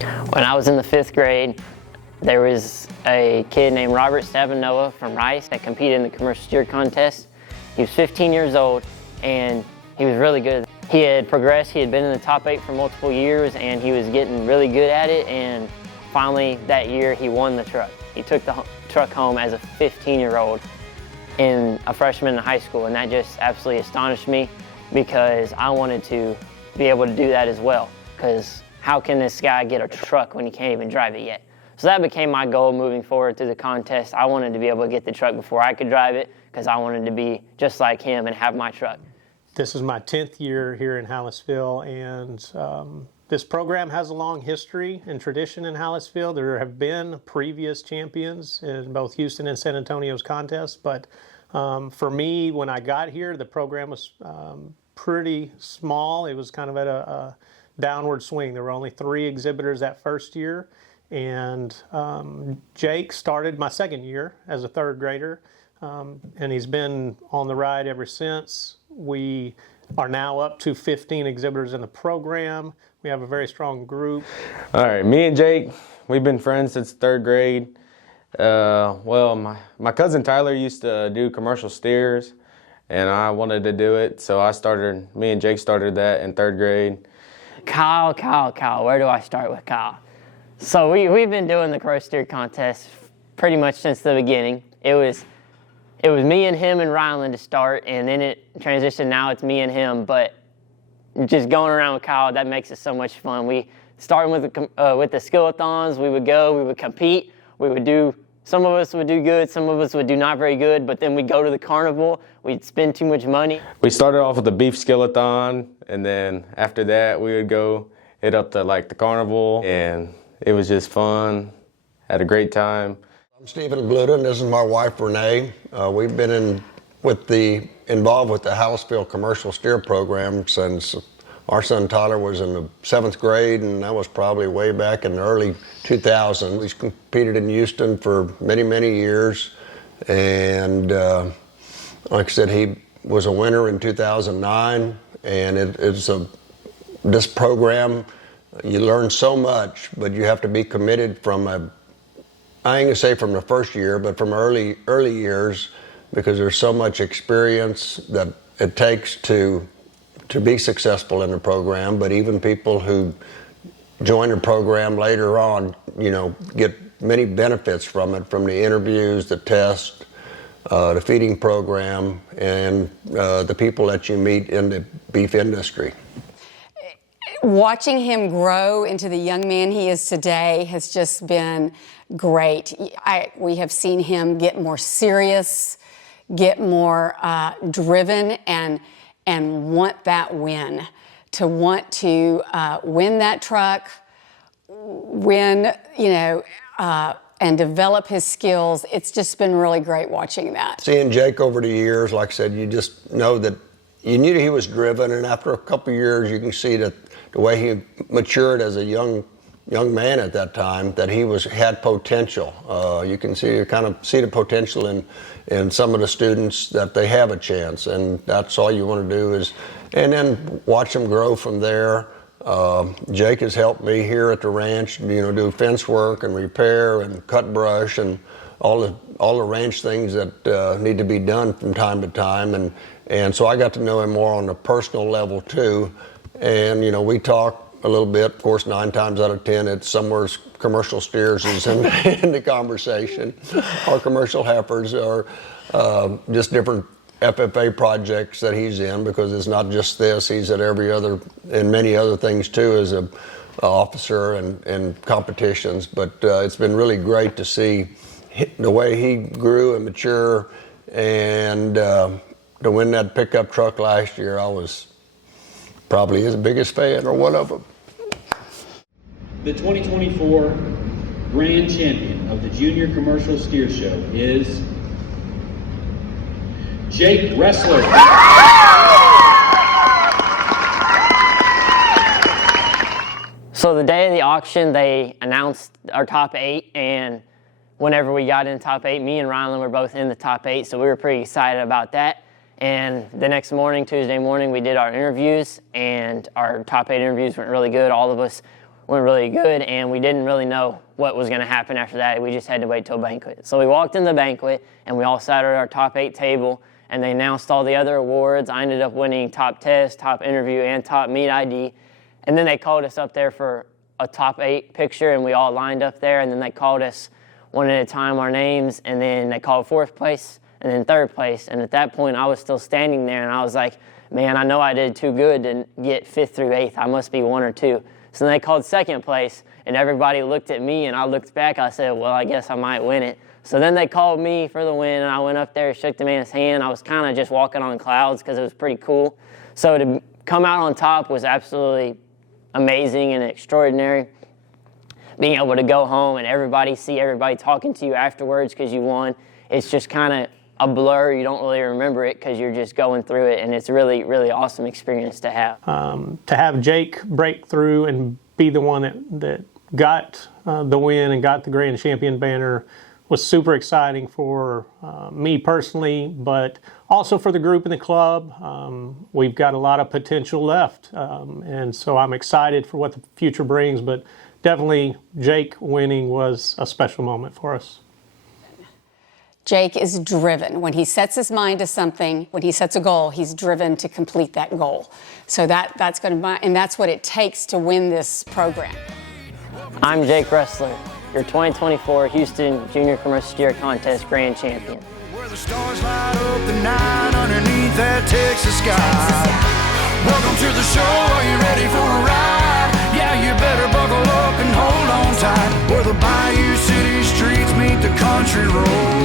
When I was in the 5th grade, there was a kid named Robert Stavanoa from Rice that competed in the commercial steer contest. He was 15 years old and he was really good. He had progressed, he had been in the top 8 for multiple years and he was getting really good at it, and finally that year he won the truck. He took the truck home as a 15-year-old and a freshman in high school, and that just absolutely astonished me because I wanted to be able to do that as well, because how can this guy get a truck when he can't even drive it yet? So that became my goal moving forward through the contest. I wanted to be able to get the truck before I could drive it because I wanted to be just like him and have my truck. This is my 10th year here in Hallettsville, and this program has a long history and tradition in Hallettsville. There have been previous champions in both Houston and San Antonio's contests, but for me, when I got here, the program was pretty small. It was kind of at a downward swing. There were only 3 exhibitors that first year, and Jake started my second year as a 3rd grader, and he's been on the ride ever since. We are now up to 15 exhibitors in the program. We have a very strong group. All right, me and Jake, we've been friends since 3rd grade. Well, my cousin Tyler used to do commercial steers, and I wanted to do it, so me and Jake started that in 3rd grade. Kyle, where do I start with Kyle? So we've been doing the crow steer contest pretty much since the beginning. It was me and him and Ryland to start, and then it transitioned, now it's me and him, but just going around with Kyle, that makes it so much fun. We started with the skill-a-thons. We would compete, some of us would do good, some of us would do not very good, but then we'd go to the carnival, we'd spend too much money. We started off with the beef skill-a-thon, and then after that we would go hit up to like the carnival, and it was just fun, had a great time. I'm Stephen Gluten. This is my wife Renee. We've been involved with the Hallettsville commercial steer program since our son Tyler was in the 7th grade, and that was probably way back in the early 2000s. He's competed in Houston for many, many years, and like I said, he was a winner in 2009, and this program, you learn so much, but you have to be committed I ain't gonna say from the first year, but from early years, because there's so much experience that it takes to be successful in the program. But even people who join the program later on, get many benefits from it, from the interviews, the tests, the feeding program, and the people that you meet in the beef industry. Watching him grow into the young man he is today has just been great. We have seen him get more serious, get more driven, and want that win. To want to win that truck, and develop his skills. It's just been really great watching that. Seeing Jake over the years, like I said, you just know that you knew he was driven, and after a couple of years, you can see that the way he matured as a young man at that time, that he had potential. You can kind of see the potential in some of the students, that they have a chance, and that's all you want to do and then watch them grow from there. Jake has helped me here at the ranch, do fence work and repair and cut brush and all the ranch things that need to be done from time to time, and so I got to know him more on a personal level too. And we talk a little bit. Of course, 9 times out of 10, it's somewhere commercial steers is in the conversation, or commercial heifers, or just different FFA projects that he's in, because it's not just this. He's at and many other things too, as a officer and competitions. But it's been really great to see the way he grew and mature, and to win that pickup truck last year, I was probably his biggest fan, or one of them. The 2024 Grand Champion of the Junior Commercial Steer Show is Jake Ressler. So the day of the auction, they announced our top 8, and whenever we got in the top 8, me and Ryland were both in the top 8, so we were pretty excited about that. And the next morning, Tuesday morning, we did our interviews, and our top 8 interviews went really good. All of us went really good, and we didn't really know what was going to happen after that. We just had to wait till banquet. So we walked in the banquet, and we all sat at our top 8 table, and they announced all the other awards. I ended up winning top test, top interview, and top meet ID. And then they called us up there for a top 8 picture, and we all lined up there, and then they called us one at a time, our names, and then they called 4th place and then 3rd place. And at that point, I was still standing there, and I was like, man, I know I did too good to get 5th through 8th. I must be 1 or 2. So then they called 2nd place, and everybody looked at me, and I looked back. I said, well, I guess I might win it. So then they called me for the win, and I went up there, shook the man's hand. I was kind of just walking on clouds because it was pretty cool. So to come out on top was absolutely amazing and extraordinary. Being able to go home and see everybody talking to you afterwards because you won, it's just kind of a blur. You don't really remember it because you're just going through it, and it's really, really awesome experience to have. To have Jake break through and be the one that got the win and got the Grand Champion banner was super exciting for me personally, but also for the group and the club. We've got a lot of potential left, and so I'm excited for what the future brings, but definitely Jake winning was a special moment for us. Jake is driven. When he sets his mind to something, when he sets a goal, he's driven to complete that goal. So that's going to, and that's what it takes to win this program. I'm Jake Ressler, your 2024 Houston Junior Commercial Steer Contest Grand Champion. Where the stars light up the night underneath that Texas sky. Welcome to the show, are you ready for a ride? Yeah, you better buckle up and hold on tight. Where the Bayou City streets meet the country road.